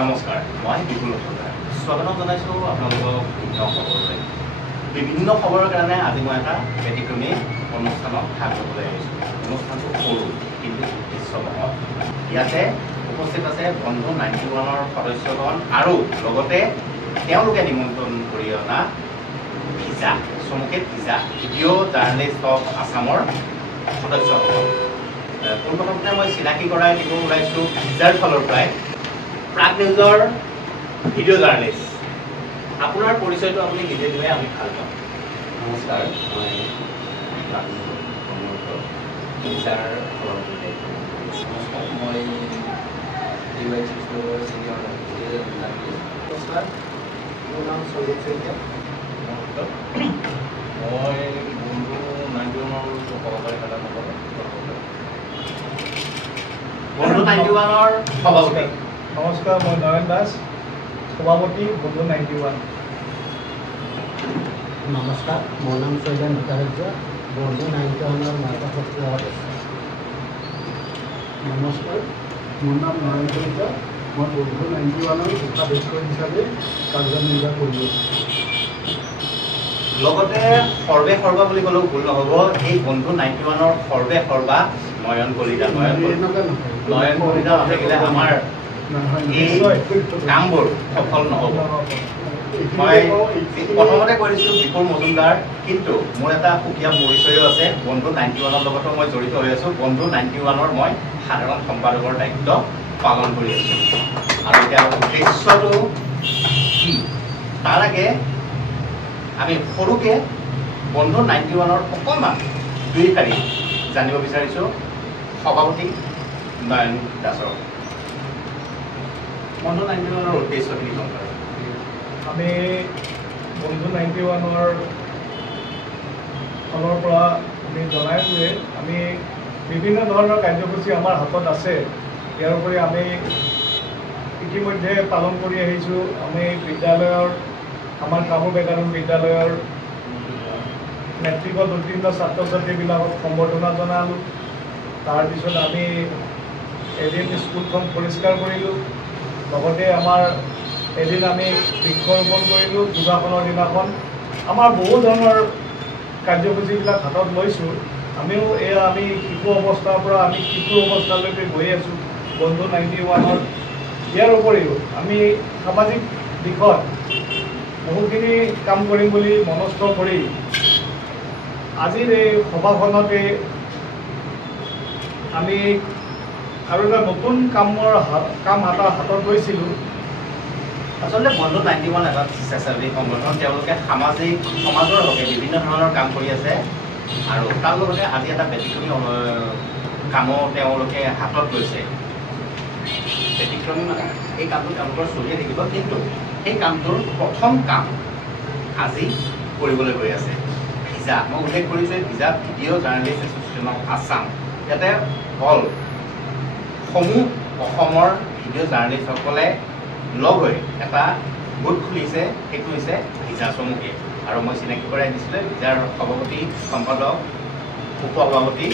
নমস্কাৰ, মই বিপুল সদায় স্বাগতম জনাইছোঁ আপোনালোকক বিভিন্ন খবৰৰ কাৰণে আজি মই এটা ব্যতিক্ৰমী অনুষ্ঠানত ভাগ ল'বলৈ আহিছোঁ। অনুষ্ঠানটো সৰু কিন্তু উদ্দেশ্যমহৎ। ইয়াতে উপস্থিত আছে বন্ধু 91ৰ সদস্যগণ আৰু লগতে তেওঁলোকে নিমন্ত্ৰণ কৰি অনা ভিজা চমুকে ভিজা ভিডিঅ' জাৰ্নেলিষ্ট অফ আছামৰ সদস্যসকল। পোনপ্ৰথমতে মই চিনাকি কৰাই দিব ওলাইছোঁ ভিজাৰ ফালৰ পৰাই প্ৰাগ নিউজৰ ভিডিঅ' জাৰ্নেলিষ্ট। আপোনাৰ পৰিচয়টো আপুনি নিজে দিলে আমি ভাল পাম। নমস্কাৰ, মই ভিজাৰ ফালৰ পৰা নমস্কাৰ, মই চিনিয়ৰ নমস্কাৰ, মোৰ নাম সৌৰভ শইকীয়া। মই বন্ধু 91ৰ সহকাৰী সাধাৰণ বন্ধু 91ৰ সভাপতি। নমস্কাৰ, মই নয়ন দাস, সভাপতি বন্ধু 91। নমস্কাৰ, মোৰ নাম চৈলেন ভট্টাচাৰ্য, বন্ধু 91ৰ মাৰ্কা সভাপতি। নমস্কাৰ, মোৰ নাম নয়ন কলিতা, মই বন্ধু 91ৰ উপাধ্যক্ষ হিচাপে কাৰ্যনিৰ্বাহ কৰি আছোঁ। লগতে সৰ্বে সৰ্বা বুলি ক'লেও ভুল নহ'ব, এই বন্ধু 91ৰ সৰ্বে সৰ্বা নয়ন কলিতা। নয়ন কলিতা নাথাকিলে আমাৰ এই কামবোৰ সফল নহ'ব। মই প্ৰথমতে কৰিছোঁ বিপুল মজুমদাৰ, কিন্তু মোৰ এটা সুকীয়া পৰিচয়ো আছে। বন্ধু 91ৰ লগতো মই জড়িত হৈ আছোঁ। বন্ধু 91ৰ মই সাধাৰণ সম্পাদকৰ দায়িত্ব পালন কৰি আছোঁ। আৰু এতিয়া উদ্দেশ্যটো কি তাৰ আগে আমি সৰুকৈ বন্ধু 91ৰ অকণমান দুই শাৰী জানিব বিচাৰিছোঁ সভাপতি নয়ন দাসৰ। বন্ধু 91ৰ উদ্দেশ্যখিনি গম পায়। আমি বন্ধু 91ৰ ফালৰ পৰা আমি জনাইছোঁ যে আমি বিভিন্ন ধৰণৰ কাৰ্যসূচী আমাৰ হাতত আছে। ইয়াৰ উপৰি আমি ইতিমধ্যে পালন কৰি আহিছোঁ। আমি বিদ্যালয়ৰ আমাৰ কামৰূপ একাডেমী বিদ্যালয়ৰ মেট্ৰিকত উত্তীৰ্ণ ছাত্ৰ ছাত্ৰীবিলাকক সম্বৰ্ধনা জনালোঁ। তাৰপিছত আমি এদিন স্কুলখন পৰিষ্কাৰ কৰিলোঁ। লগতে আমাৰ এদিন আমি বৃক্ষৰোপণ কৰিলোঁ যোগাসনৰ দিনাখন। আমাৰ বহু ধৰণৰ কাৰ্যসূচীবিলাক হাতত লৈছোঁ। আমি শিশু অৱস্থাৰ পৰা আমি শিশু অৱস্থালৈকে গৈ আছোঁ বন্ধু 91ৰ। ইয়াৰ উপৰিও আমি সামাজিক দিশত বহুখিনি কাম কৰিম বুলি মনস্থ কৰি আজিৰ এই সভাখনতে আমি আৰু এটা নতুন কাম এটা হাতত লৈছিলোঁ। আচলতে বন্ধু 91 এটা স্বেচ্ছাসেৱী সংগঠন। তেওঁলোকে সমাজৰ হকে বিভিন্ন ধৰণৰ কাম কৰি আছে আৰু তাৰ লগতে আজি এটা ব্যতিক্ৰমী কামো তেওঁলোকে হাতত লৈছে। ব্যতিক্ৰমী মানে এই কামটো তেওঁলোকৰ চলিয়ে থাকিব, কিন্তু সেই কামটোৰ প্ৰথম কাম আজি কৰিবলৈ গৈ আছে ভিজা। মই উল্লেখ কৰিছোঁ ভিজা video' journalist association of Assam. ইয়াতে হ'ল সমূহ অসমৰ ভিডিঅ' জাৰ্নেলিষ্টসকলে লগ হৈ এটা গোট খুলিছে, সেইটো হৈছে ভিজা চমুকে। আৰু মই চিনাকি কৰাই দিছিলোঁ ভিজাৰ সভাপতি সম্পাদক উপসভাপতি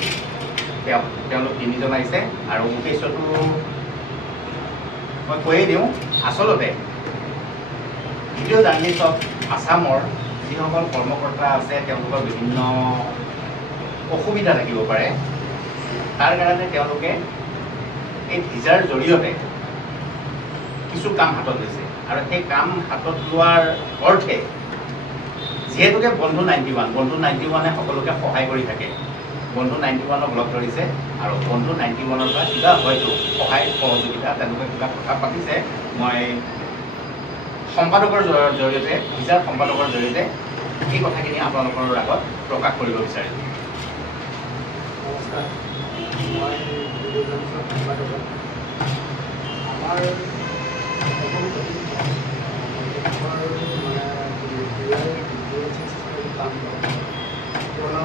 তেওঁলোক তিনিজন আহিছে। আৰু উদ্দেশ্যটো মই কৈয়ে দিওঁ। আচলতে ভিডিঅ' জাৰ্নেলিষ্ট অফ আছামৰ যিসকল কৰ্মকৰ্তা আছে তেওঁলোকৰ বিভিন্ন অসুবিধা থাকিব পাৰে। তাৰ কাৰণে তেওঁলোকে এই ভিজাৰ জৰিয়তে কিছু কাম হাতত লৈছে আৰু সেই কাম হাতত লোৱাৰ অৰ্থে যিহেতুকে বন্ধু 91 সকলোকে সহায় কৰি থাকে। বন্ধু 91ক লগ ধৰিছে আৰু বন্ধু 91ৰ পৰা কিবা হয়তো সহায় সহযোগিতা তেওঁলোকে কিবা কথা পাতিছে। মই সম্পাদকৰ জৰিয়তে ভিজাৰ সম্পাদকৰ জৰিয়তে এই কথাখিনি আপোনালোকৰ আগত প্ৰকাশ কৰিব বিচাৰিছোঁ। নমস্কাৰ, মই ভিডিঅ' জাৰ্নেলিষ্টৰ সম্পাদক। আমাৰ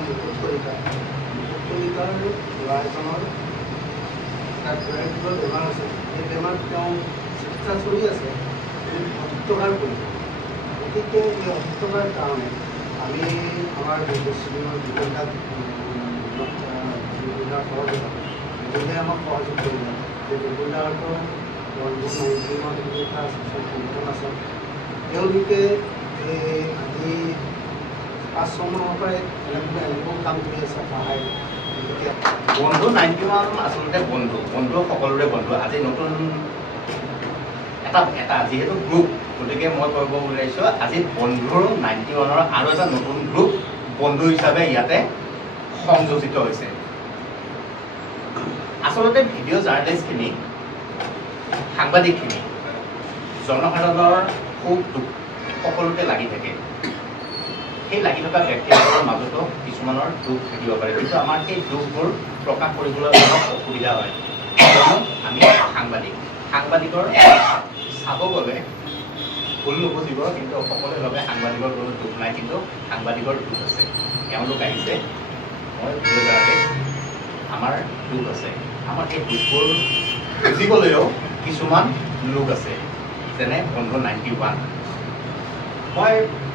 মুকুট কলিতাৰ ল'ৰা এজনৰ এটা ব্ৰেইনৰ বেমাৰ আছে। সেই বেমাৰ তেওঁ চিকিৎসা চলি আছে, অসুস্থতাৰ পৰিছে। গতিকে এই অসুস্থতাৰ কাৰণে আমি আমাৰ বিভিন্ন সহযোগ আমাক সহযোগ কৰিলে যে বিভিন্ন বন্ধু 91 এটা সংগঠন আছে তেওঁলোকে আজি 5-6 মাহৰ পৰাই এনেকুৱা কাম কৰি আছে সহায় বন্ধু 91 আচলতে বন্ধু সকলোৰে বন্ধু আজি নতুন এটা যিহেতু গ্ৰুপ গতিকে মই কৰিব ওলাইছোঁ আজি বন্ধুৰ 91ৰ আৰু এটা নতুন গ্ৰুপ বন্ধু হিচাপে ইয়াতে সংযোজিত হৈছে আচলতে ভিডিঅ' জাৰ্নেলিষ্টখিনি সাংবাদিকখিনি জনসাধাৰণৰ সুখ দুখ সকলোতে লাগি থাকে সেই লাগি থকা ব্যক্তিসকলৰ মাজতো কিছুমানৰ দুখ থাকিব পাৰে কিন্তু আমাৰ সেই দুখবোৰ প্ৰকাশ কৰিবলৈ অলপ অসুবিধা হয় কিয়নো আমি সাংবাদিকৰ চাব গ'লে ভুল নুবুজিব কিন্তু সকলোৱে ভাবে সাংবাদিকৰ কোনো দুখ নাই কিন্তু সাংবাদিকৰ দুখ আছে তেওঁলোক আহিছে মই ভিডিঅ' জাৰ্নেলিষ্ট আমাৰ দুখ আছে আমাৰ সেই দুখবোৰ বুজিবলৈও কিছুমান লোক আছে যেনে বন্ধু 91 মই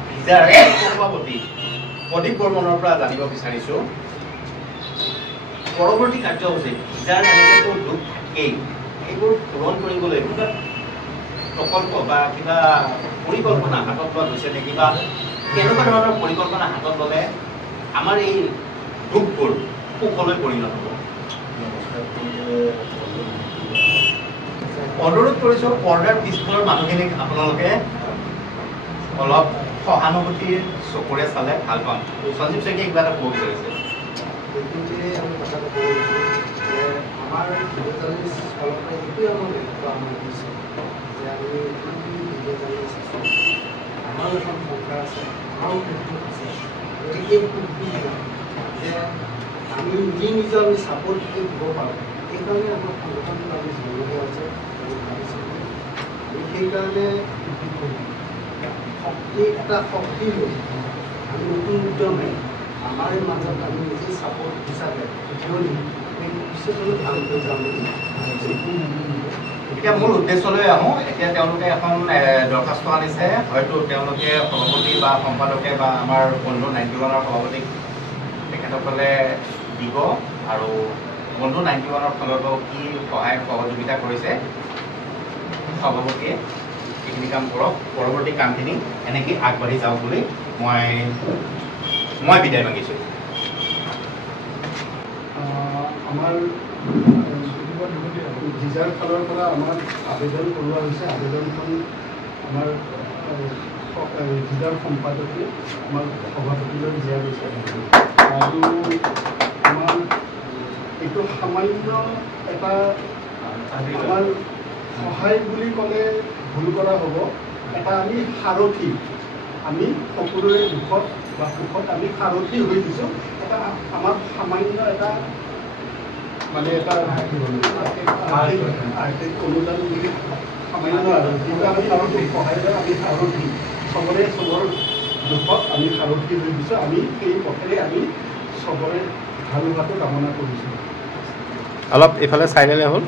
ভিজাৰ সভাপতি প্ৰদীপ বৰ্মনৰ পৰা জানিব বিচাৰিছোঁ পৰৱৰ্তী কাৰ্যসূচী ভিজাৰ এনেকৈতো দুখ থাকেই এইবোৰ পূৰণ কৰিবলৈ কিবা প্ৰকল্প বা কিবা পৰিকল্পনা হাতত লোৱা হৈছে নেকি বা কেনেকুৱা ধৰণৰ পৰিকল্পনা হাতত ল'লে আমাৰ এই দুখবোৰ সুখলৈ পৰিণত হ'ব অনুৰোধ কৰিছোঁ পৰ্দাৰ পিছফালৰ মানুহখিনিক আপোনালোকে অলপ সহানুভূতিৰ চকুৰে চালে ভাল পাম সঞ্জীৱ শইকীয়াই কিবা এটা ক'ব বিচাৰিছে এইখিনিতে আমি কথাটো ক'ব বিচাৰিছোঁ যে আমাৰ ভিডিঅ' জাৰ্নেলিষ্ট ফালৰ পৰা এইটোৱে আমাৰ লক্ষ্য আমাৰ দিছে যে আমি ভিডিঅ' জাৰ্নেলিষ্ট আছোঁ আমাৰো এখন সংসাৰ আছে আমাৰো সুখ আছে গতিকে এই সুখটো যে আমি নিজৰ আমি ছাপৰ্ট দিব পাৰোঁ সেইকাৰণে আমাৰ সংগঠনটো আমি জন্ম দিয়া হৈছে আমি ভাবিছোঁ আমি সেইকাৰণে শক্তি লৈ আমি নতুন উদ্যমে আমাৰ মাজত আমি নিজে ছাপৰ্ট হিচাপে থিয়নি এই ভৱিষ্যতলৈ কাম কৰি যাম বুলি এতিয়া মূল উদ্দেশ্যলৈ আহোঁ এতিয়া তেওঁলোকে এখন দৰখাস্ত আনিছে হয়তো তেওঁলোকে সভাপতি বা সম্পাদকে বা আমাৰ বন্ধু 91ৰ সভাপতিক তেখেতসকলে দিব আৰু বন্ধু 91ৰ ফালৰ পৰা কি সহায় সহযোগিতা কৰিছে সভাপতিয়ে এইখিনি কাম কৰক পৰৱৰ্তী কামখিনি এনেকৈ আগবাঢ়ি যাওক বুলি মই বিদায় মাগিছোঁ আমাৰ ভিজাৰ ফালৰ পৰা আমাৰ আবেদন কৰোৱা হৈছে আবেদনখন আমাৰ ভিজাৰ সম্পাদকে আমাৰ সভাপতিলৈ দিয়া গৈছে আৰু আমাৰ এইটো সামান্য এটা আমাৰ সহায় বুলি ক'লে ভুল কৰা হ'ব এটা আমি সাৰথি আমি সকলোৰে দুখত বা সুখত আমি সাৰথি হৈ দিছোঁ এটা আমাৰ সামান্য এটা মানে এটা আৰ্থিক অনুদান বুলি সামান্য আৰু কিন্তু আমি সাৰথি সহায়েৰে আমি সাৰথি চবৰে চবৰ দুখত আমি সাৰথি হৈ দিছোঁ আমি সেই পথেৰে আমি চবৰে ভাল হোৱাটো কামনা কৰিছোঁ অলপ এইফালে চাই ল'লে হ'ল